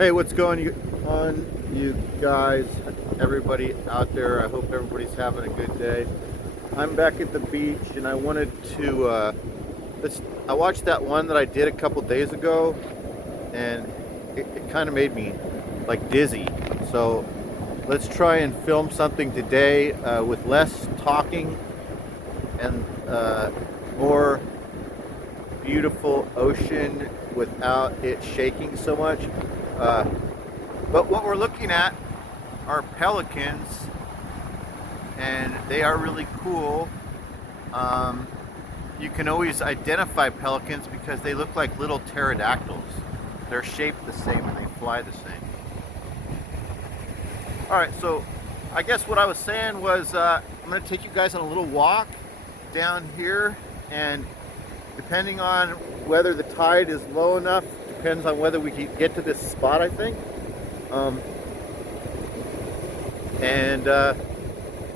Hey, what's going on, you guys? Everybody out there, I hope everybody's having a good day. I'm back at the beach, and I wanted to. I watched that one that I did a couple days ago, and it kind of made me like dizzy. So let's try and film something today with less talking and more beautiful ocean without it shaking so much. Uh, but what we're looking at are pelicans, and they are really cool. Um, you can always identify pelicans because they look like little pterodactyls. They're shaped the same and they fly the same. All right, so I guess what I was saying was I'm going to take you guys on a little walk down here, and depending on whether the tide is low enough, depends on whether we can get to this spot, I think. Um,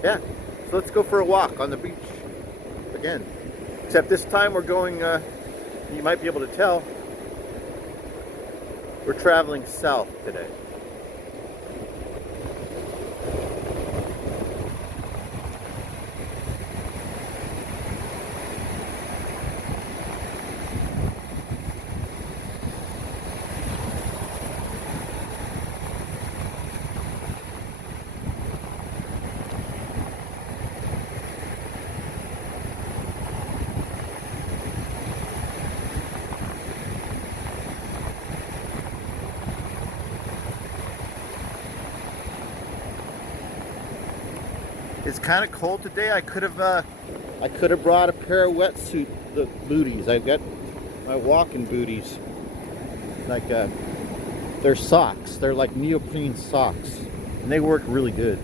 yeah, so let's go for a walk on the beach again. Except this time we're going, you might be able to tell, we're traveling south today. It's kind of cold today. I could have brought a pair of wetsuit the booties. I've got my walking booties. Like they're socks. They're like neoprene socks, and they work really good.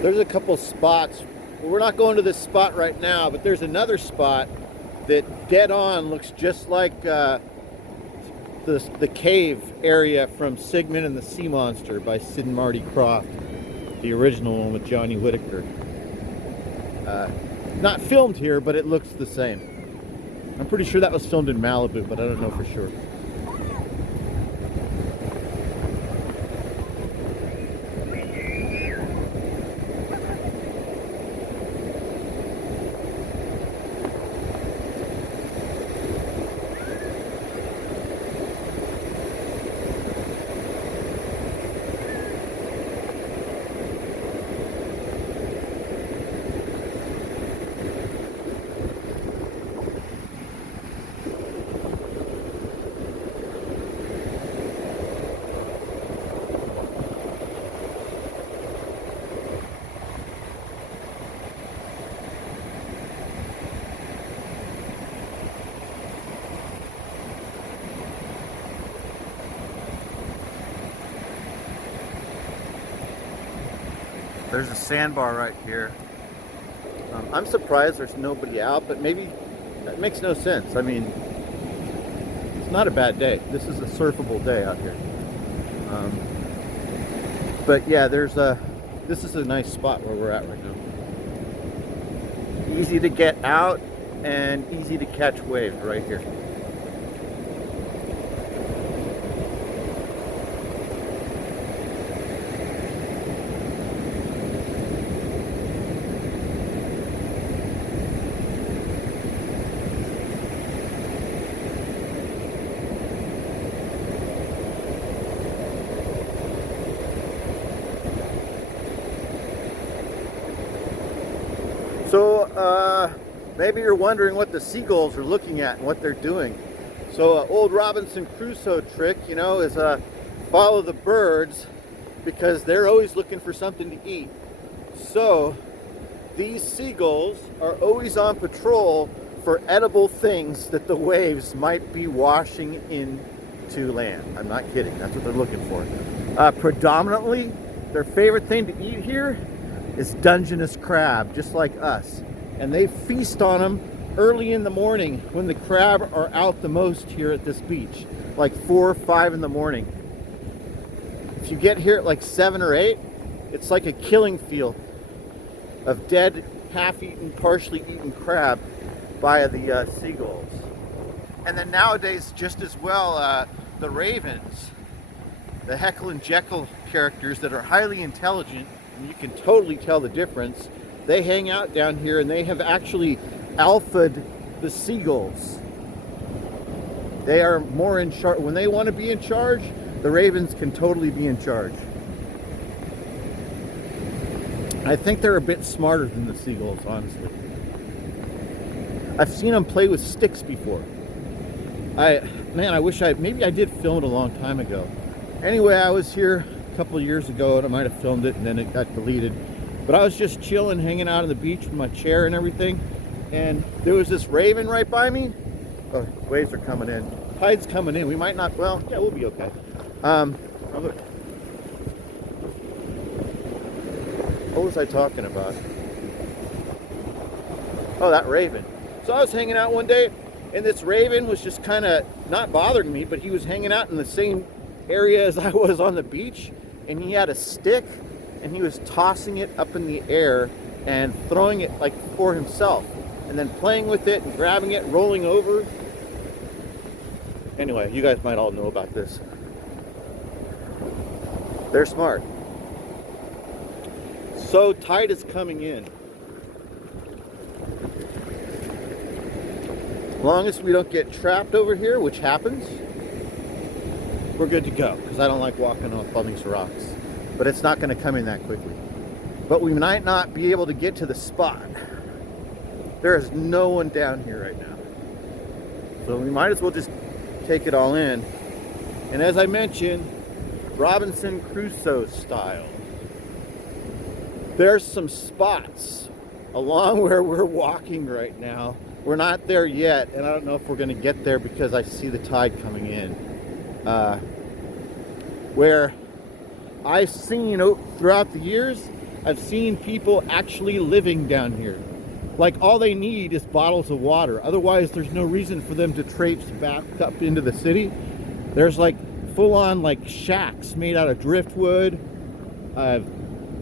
There's a couple spots. We're not going to this spot right now, but there's another spot that dead on looks just like the cave area from Sigmund and the Sea Monster by Sid and Marty Krofft, the original one with Johnny Whitaker. Not filmed here, but it looks the same. I'm pretty sure that was filmed in Malibu, but I don't know for sure. There's a sandbar right here. I'm surprised there's nobody out, but maybe that makes no sense. I mean, it's not a bad day. This is a surfable day out here. But yeah, this is a nice spot where we're at right now. Easy to get out and easy to catch waves right here. So maybe you're wondering what the seagulls are looking at and what they're doing. So old Robinson Crusoe trick, you know, is follow the birds because they're always looking for something to eat. So these seagulls are always on patrol for edible things that the waves might be washing into land. I'm not kidding, that's what they're looking for. Predominantly, their favorite thing to eat here is Dungeness crab, just like us. And they feast on them early in the morning when the crab are out the most here at this beach, like 4 or 5 in the morning. If you get here at like 7 or 8, it's like a killing field of dead, half-eaten, partially eaten crab by the seagulls. And then nowadays, just as well, the ravens, the Heckle and Jekyll characters that are highly intelligent, and you can totally tell the difference. They hang out down here and they have actually alphaed the seagulls. They are more in charge. When they want to be in charge, the ravens can totally be in charge. I think they're a bit smarter than the seagulls, honestly. I've seen them play with sticks before. I wish maybe I did film it a long time ago. Anyway, I was here a couple of years ago and I might have filmed it and then it got deleted. But I was just chilling, hanging out on the beach with my chair and everything. And there was this raven right by me. Oh, waves are coming in. Tide's coming in. We might not, well, yeah, we'll be okay. Oh, look. What was I talking about? Oh, that raven. So I was hanging out one day and this raven was just kind of not bothering me, but he was hanging out in the same area as I was on the beach, and he had a stick and he was tossing it up in the air and throwing it like for himself and then playing with it and grabbing it, rolling over. Anyway, you guys might all know about this. They're smart. So tide is coming in. As long as we don't get trapped over here, which happens, we're good to go, because I don't like walking on these rocks. But it's not going to come in that quickly. But we might not be able to get to the spot. There is no one down here right now. So we might as well just take it all in. And as I mentioned, Robinson Crusoe style. There's some spots along where we're walking right now. We're not there yet, and I don't know if we're going to get there because I see the tide coming in. Where I've seen throughout the years, I've seen people actually living down here. Like all they need is bottles of water. Otherwise, there's no reason for them to traipse back up into the city. There's like full-on like shacks made out of driftwood.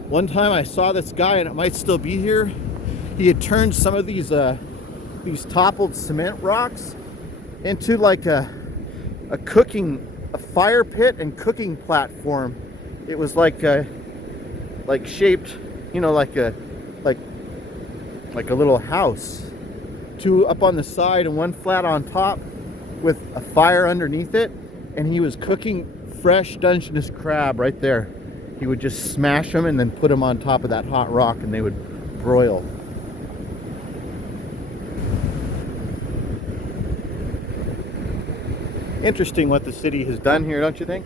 One time I saw this guy, and it might still be here. He had turned some of these toppled cement rocks into like a fire pit and cooking platform. It was like shaped, you know, like a little house. 2 up on the side and 1 flat on top with a fire underneath it. And he was cooking fresh Dungeness crab right there. He would just smash them and then put them on top of that hot rock and they would broil. Interesting what the city has done here, don't you think?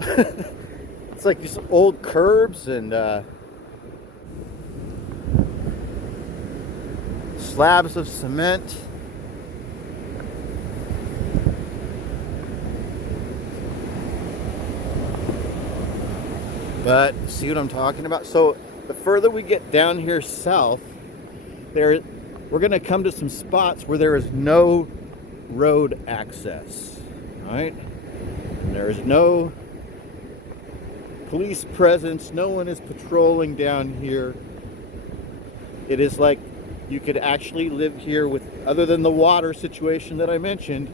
It's like these old curbs and slabs of cement. But see what I'm talking about? So The further we get down here south, we're going to come to some spots where there is no road access. All right? And there is no police presence. No one is patrolling down here. It is like you could actually live here with, other than the water situation that I mentioned,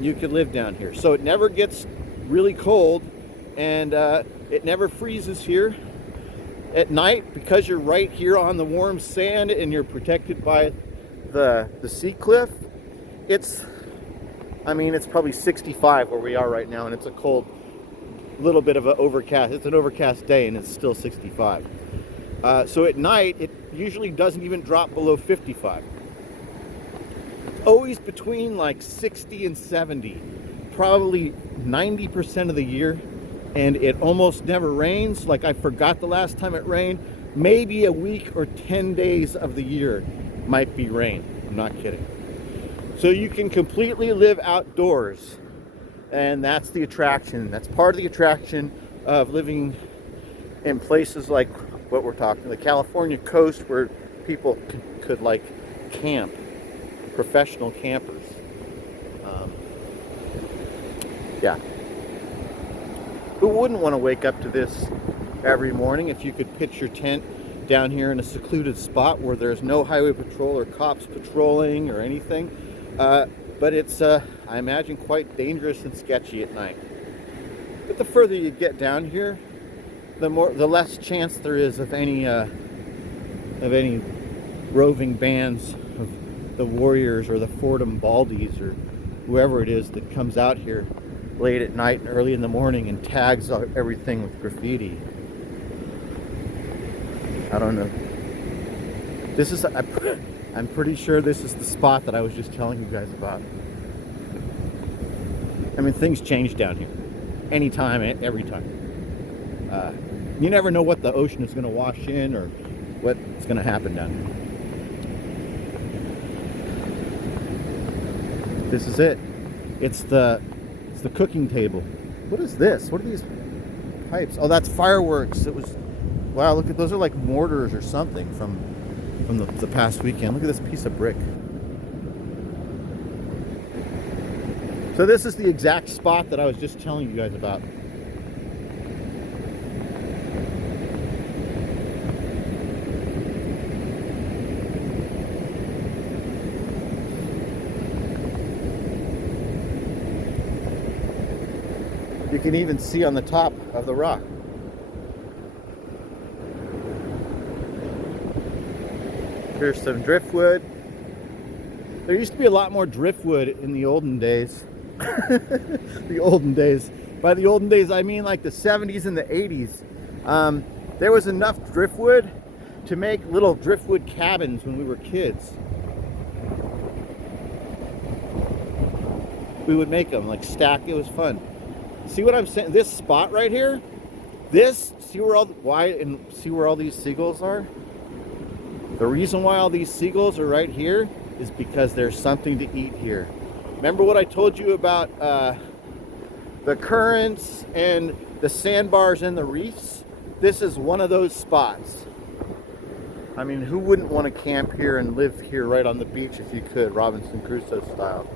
you could live down here. So it never gets really cold, and it never freezes here. At night, because you're right here on the warm sand and you're protected by the sea cliff, it's probably 65 where we are right now, and it's a cold, little bit of an overcast. It's an overcast day and it's still 65. So at night, it usually doesn't even drop below 55. Always between like 60 and 70, probably 90% of the year. And it almost never rains. Like, I forgot the last time it rained. Maybe a week or 10 days of the year might be rain. I'm not kidding. So you can completely live outdoors. And that's the attraction. That's part of the attraction of living in places like what we're talking, the California coast, where people could like camp, professional campers. Yeah. Who wouldn't want to wake up to this every morning if you could pitch your tent down here in a secluded spot where there's no highway patrol or cops patrolling or anything? But it's, I imagine, quite dangerous and sketchy at night. But the further you get down here, the less chance there is of any roving bands of the Warriors or the Fordham Baldies or whoever it is that comes out here late at night and early in the morning and tags everything with graffiti. I don't know. This is, I'm pretty sure this is the spot that I was just telling you guys about. I mean, things change down here. Anytime, every time. You never know what the ocean is going to wash in or what's going to happen down here. This is it. It's the cooking table. What is this? What are these pipes? Oh, that's fireworks. It was, wow, look at those, are like mortars or something from the past weekend. Look at this piece of brick. So this is the exact spot that I was just telling you guys about. You can even see on the top of the rock. Here's some driftwood. There used to be a lot more driftwood in the olden days. The olden days. By the olden days, I mean like the 70s and the 80s. There was enough driftwood to make little driftwood cabins when we were kids. We would make them, like stack. It was fun. See what I'm saying? This spot right here, see where all these seagulls are? The reason why all these seagulls are right here is because there's something to eat here. Remember what I told you about the currents and the sandbars and the reefs? This is one of those spots. I mean, who wouldn't want to camp here and live here right on the beach if you could, Robinson Crusoe style?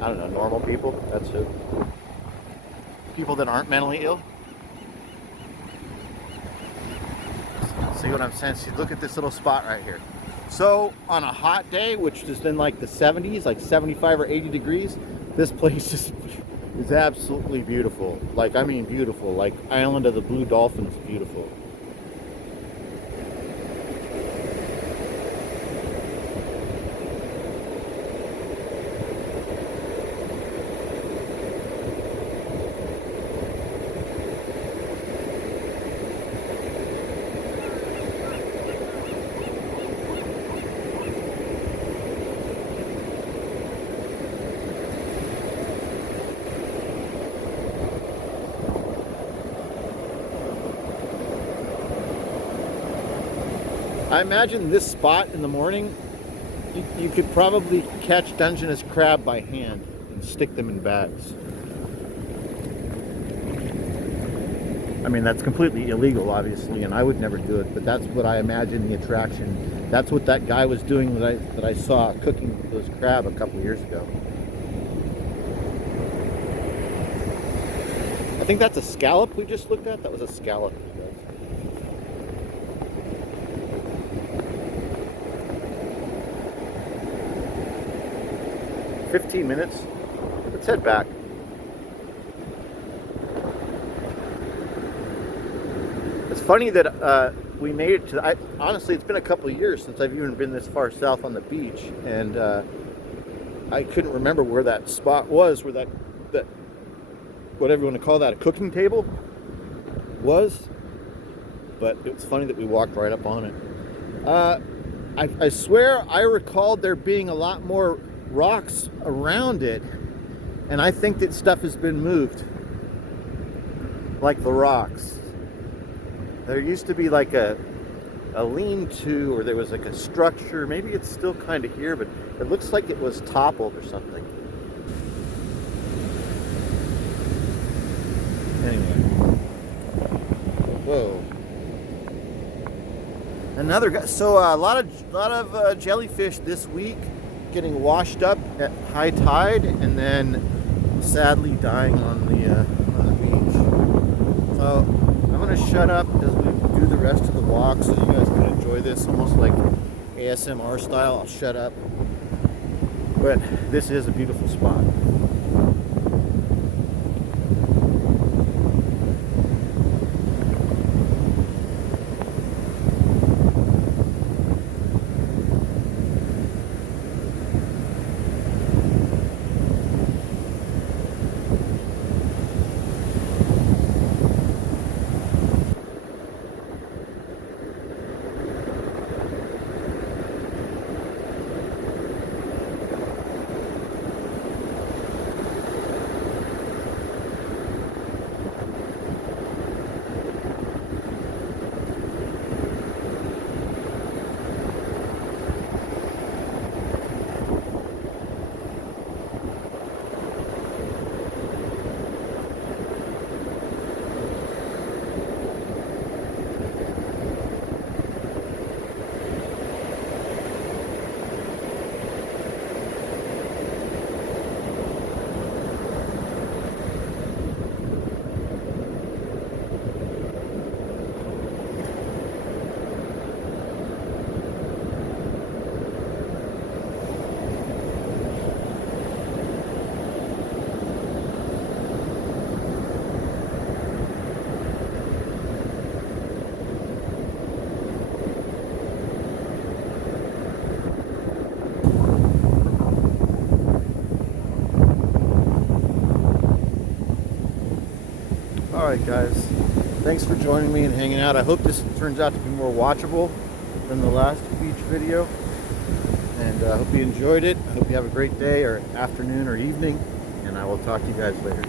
I don't know, normal people, that's it. People that aren't mentally ill. See what I'm saying? See, look at this little spot right here. So on a hot day, which is in like the 70s, like 75 or 80 degrees, this place is absolutely beautiful. Like, I mean beautiful. Like Island of the Blue Dolphins beautiful. I imagine this spot in the morning, you could probably catch Dungeness crab by hand and stick them in bags. I mean, that's completely illegal, obviously, and I would never do it, but that's what I imagine the attraction. That's what that guy was doing that I saw cooking those crab a couple years ago. I think that's a scallop we just looked at. That was a scallop. 15 minutes. Let's head back. It's funny that we made it to. Honestly, it's been a couple of years since I've even been this far south on the beach, and I couldn't remember where that spot was, where that whatever you want to call that, a cooking table was. But it's funny that we walked right up on it. I swear I recalled there being a lot more rocks around it, and I think that stuff has been moved, like the rocks. There used to be like a lean-to, or there was like a structure. Maybe it's still kind of here, but it looks like it was toppled or something. Anyway, whoa. Another guy. So a lot of jellyfish this week getting washed up at high tide, and then sadly dying on the beach. So I'm gonna shut up as we do the rest of the walk, so you guys can enjoy this almost like ASMR style. I'll shut up, but this is a beautiful spot. Alright guys, thanks for joining me and hanging out. I hope this turns out to be more watchable than the last beach video, and I hope you enjoyed it. I hope you have a great day or afternoon or evening, and I will talk to you guys later.